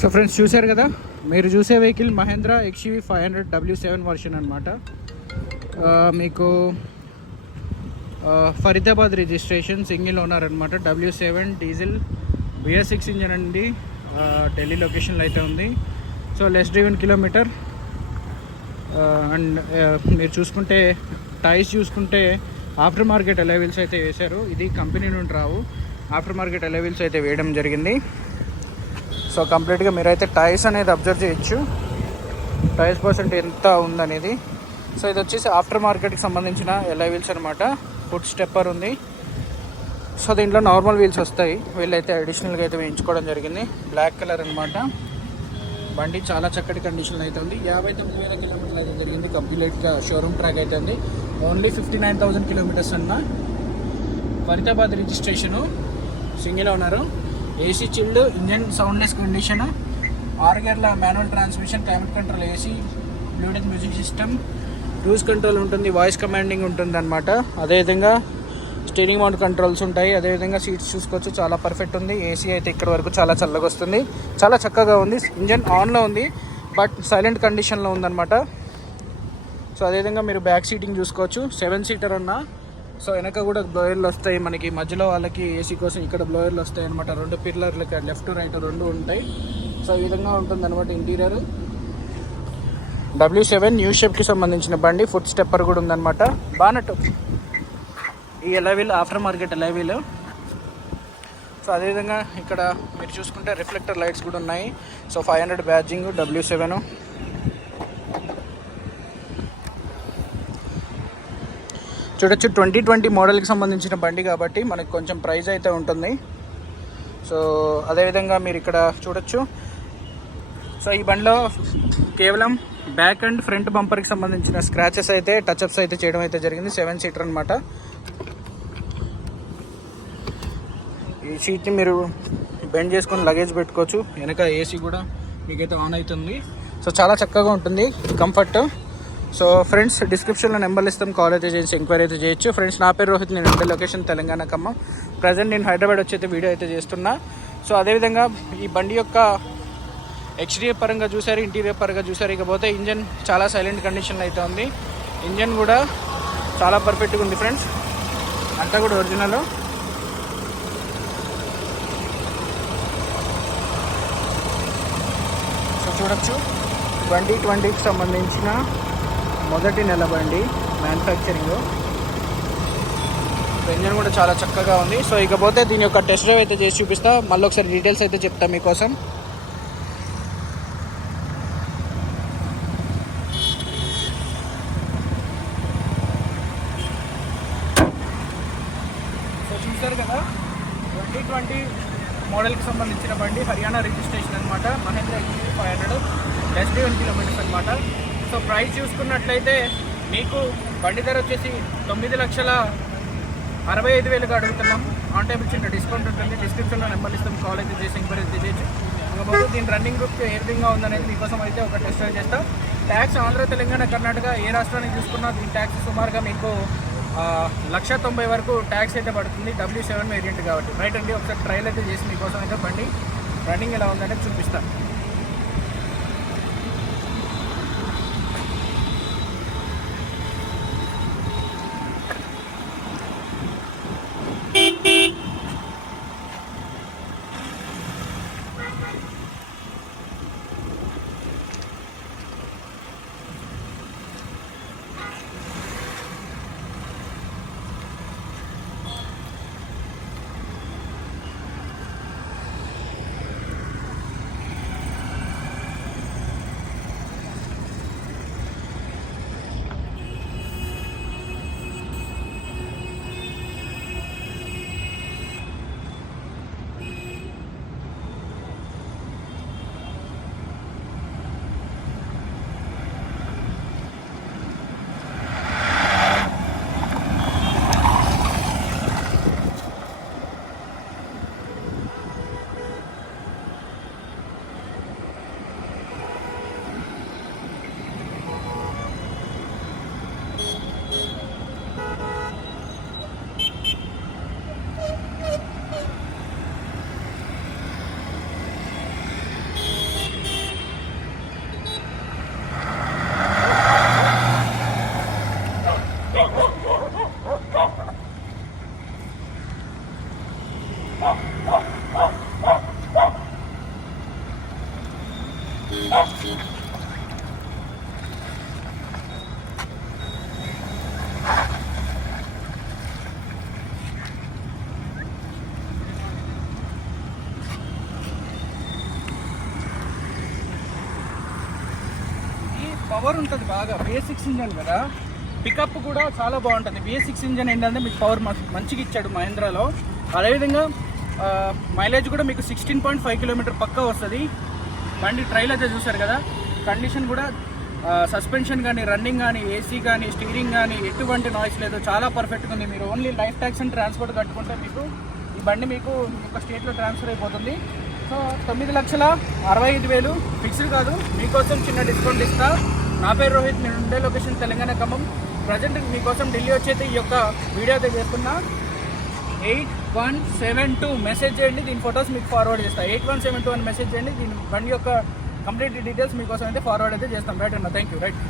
So friends చూశారు కదా, మీరు చూసే vehicle Mahindra XUV 500 W7 version అనమాట. మీకు ఫరీదాబాద్ రిజిస్ట్రేషన్, సింగిల్ ఓనర్ అనమాట. W7 డీజిల్ BS6 ఇంజన్ అండి. ఢిల్లీ లొకేషన్లో అయితే ఉంది. So less driven kilometre. అండ్ మీరు చూసుకుంటే టైర్స్ చూసుకుంటే ఆఫ్టర్ మార్కెట్ అలైవిల్స్ అయితే వేశారు. ఇది కంపెనీ నుండి రావు, ఆఫ్టర్ మార్కెట్ అలైవిల్స్ అయితే వేయడం జరిగింది. సో కంప్లీట్గా మీరైతే టైర్స్ అనేది అబ్జర్వ్ చేయొచ్చు, టైర్స్ పర్సెంట్ ఎంత ఉందనేది. సో ఇది వచ్చేసి ఆఫ్టర్ మార్కెట్కి సంబంధించిన అలైవిల్స్ అనమాట. ఫుట్ స్టెప్పర్ ఉంది. సో దీంట్లో నార్మల్ వీల్స్ వస్తాయి, వీళ్ళైతే అడిషనల్గా అయితే వేయించుకోవడం జరిగింది. బ్లాక్ కలర్ అనమాట. బండి చాలా చక్కటి కండిషన్లో అయితే ఉంది. 59,000 కిలోమీటర్లు అయితే జరిగింది. కంప్లీట్గా షోరూమ్ ట్రాక్ అయితే ఉంది. ఓన్లీ 59,000 కిలోమీటర్స్ అన్న. Faridabad registration, single owner, AC chilled, engine soundless condition, 6 గేర్ల manual transmission, climate control, AC, bluetooth music system, cruise control ఉంటుంది, వాయిస్ కమాండింగ్ ఉంటుంది అనమాట. అదేవిధంగా స్టీరింగ్ మౌంట్ కంట్రోల్స్ ఉంటాయి. అదేవిధంగా సీట్స్ చూసుకోవచ్చు, చాలా పర్ఫెక్ట్ ఉంది. ఏసీ అయితే ఇక్కడ వరకు చాలా చల్లగా వస్తుంది, చాలా చక్కగా ఉంది. ఇంజన్ ఆన్లో ఉంది, బట్ సైలెంట్ కండిషన్లో ఉందన్నమాట. సో అదేవిధంగా మీరు బ్యాక్ సీటింగ్ చూసుకోవచ్చు, 7 సీటర్ అన్న. సో వెనక కూడా బ్లోయర్లు వస్తాయి మనకి, మధ్యలో వాళ్ళకి ఏసీ కోసం ఇక్కడ బ్లోయర్లు వస్తాయి అనమాట. 2 పిల్లర్లకి లెఫ్ట్ రైట్ 2 ఉంటాయి. సో ఈ విధంగా ఉంటుంది అనమాట ఇంటీరియర్. W7 న్యూ షేప్కి సంబంధించిన బండి. ఫుట్ స్టెప్పర్ కూడా ఉందన్నమాట. బానట్ ఈ అలైవీల్ ఆఫ్టర్ మార్కెట్ అలైవీల్. సో అదేవిధంగా ఇక్కడ మీరు చూసుకుంటే రిఫ్లెక్టర్ లైట్స్ కూడా ఉన్నాయి. So 500 badging W7. చూడొచ్చు 2020 మోడల్కి సంబంధించిన బండి కాబట్టి మనకి కొంచెం ప్రైస్ అయితే ఉంటుంది. సో అదేవిధంగా మీరు ఇక్కడ చూడొచ్చు. సో ఈ బండిలో కేవలం బ్యాక్ అండ్ ఫ్రంట్ బంపర్కి సంబంధించిన స్క్రాచెస్ అయితే, టచ్అప్స్ అయితే చేయడం అయితే జరిగింది. 7 సీటర్ అనమాట. ఈ సీట్ని మీరు బెండ్ చేసుకొని లగేజ్ పెట్టుకోవచ్చు. వెనక ఏసీ కూడా మీకైతే ఆన్ అవుతుంది. సో చాలా చక్కగా ఉంటుంది, కంఫర్ట్. సో ఫ్రెండ్స్ డిస్క్రిప్షన్లో నెంబర్లు ఇస్తాం, కాల్ అయితే చేసి ఎంక్వైరీ అయితే చేయొచ్చు. ఫ్రెండ్స్ నా పేరు రోహిత్, నేను ఉండే లొకేషన్ తెలంగాణ ఖమ్మం. ప్రజెంట్ నేను హైదరాబాద్ వచ్చి అయితే వీడియో అయితే చేస్తున్నా. సో అదేవిధంగా ఈ బండి యొక్క ఎక్స్టీరియర్ పరంగా చూసారు, ఇంటీరియర్ పరంగా చూసారు. ఇకపోతే ఇంజన్ చాలా సైలెంట్ కండిషన్లో అయితే ఉంది. ఇంజన్ కూడా చాలా పర్ఫెక్ట్గా ఉంది ఫ్రెండ్స్, అంతా కూడా ఒరిజినల్. సో చూడొచ్చు 2020కి సంబంధించిన మొదటి నెల బండి మ్యానుఫ్యాక్చరింగ్. ఇంజన్ కూడా చాలా చక్కగా ఉంది. సో ఇకపోతే దీని యొక్క టెస్ట్ డ్రైవ్ అయితే చేసి చూపిస్తా, మళ్ళీ ఒకసారి డీటెయిల్స్ అయితే చెప్తా మీకోసం. సో చూసారు కదా, 2020 మోడల్కి సంబంధించిన బండి, హర్యానా రిజిస్ట్రేషన్ అనమాట. Mahindra XUV 500 less driven kilometres అనమాట. సో ప్రైస్ చూసుకున్నట్లయితే మీకు బండి ధర వచ్చేసి 9,65,000 అడుగుతున్నాం. ఆన్ టైం చిన్న డిస్కౌంట్ ఉంటుంది. డిస్క్రిప్షన్లో నెంబర్ ఇస్తాం, కాల్ అయితే చేసి ఎంక్వైరీ అయితే చేయొచ్చు. ఇకపోతే దీని రన్నింగ్ గ్రూప్ ఏ విధంగా ఉందనేది మీకోసం అయితే ఒక టెస్ట్ డ్రైవ్ చేస్తాం. ట్యాక్స్ ఆంధ్ర, తెలంగాణ, కర్ణాటక ఏ రాష్ట్రానికి చూసుకున్నా దీని ట్యాక్స్ సుమారుగా మీకు 1,90,000 వరకు ట్యాక్స్ అయితే పడుతుంది. W7 వేరియంట్ కాబట్టి. రైట్ అండి, ఒకసారి ట్రైల్ అయితే చేసి మీకోసం అయితే బండి రన్నింగ్ ఎలా ఉందనేది చూపిస్తాను. పవర్ ఉంటుంది బాగా, BS6 ఇంజన్ కదా, పికప్ కూడా చాలా బాగుంటుంది. BS6 ఇంజన్ ఏంటంటే మీకు పవర్ మంచిగా ఇచ్చాడు మహేంద్రాలో. అదేవిధంగా మైలేజ్ కూడా మీకు 16.5 కిలోమీటర్ పక్కా వస్తుంది. బండి ట్రైల్ అయితే చూసారు కదా, కండిషన్ కూడా సస్పెన్షన్ కానీ, రన్నింగ్ కానీ, ఏసీ కానీ, స్టీరింగ్ కానీ ఎటువంటి నాయిస్ లేదు, చాలా పర్ఫెక్ట్గా ఉంది. మీరు only life tax and transport కట్టుకుంటే మీకు ఈ బండి మీకు ఒక స్టేట్లో ట్రాన్స్ఫర్ అయిపోతుంది. సో 9,65,000 ఫిక్స్డ్ కాదు, మీకోసం చిన్న డిస్కౌంట్ ఇస్తా. నా పేరు రోహిత్, నేను ఉండే లొకేషన్ తెలంగాణ ఖమ్మం. ప్రజెంట్ మీకోసం ఢిల్లీ వచ్చేది ఈ యొక్క వీడియో అయితే చేస్తున్నా. 8172 మెసేజ్ చేయండి, దీని ఫొటోస్ మీకు ఫార్వర్డ్ చేస్తాను. 8172 అని మెసేజ్ చేయండి, దీని బండి యొక్క కంప్లీట్ డీటెయిల్స్ మీకోసం అయితే ఫార్వర్డ్ అయితే చేస్తాం. రైట్ అన్న, థ్యాంక్ యూ. రైట్.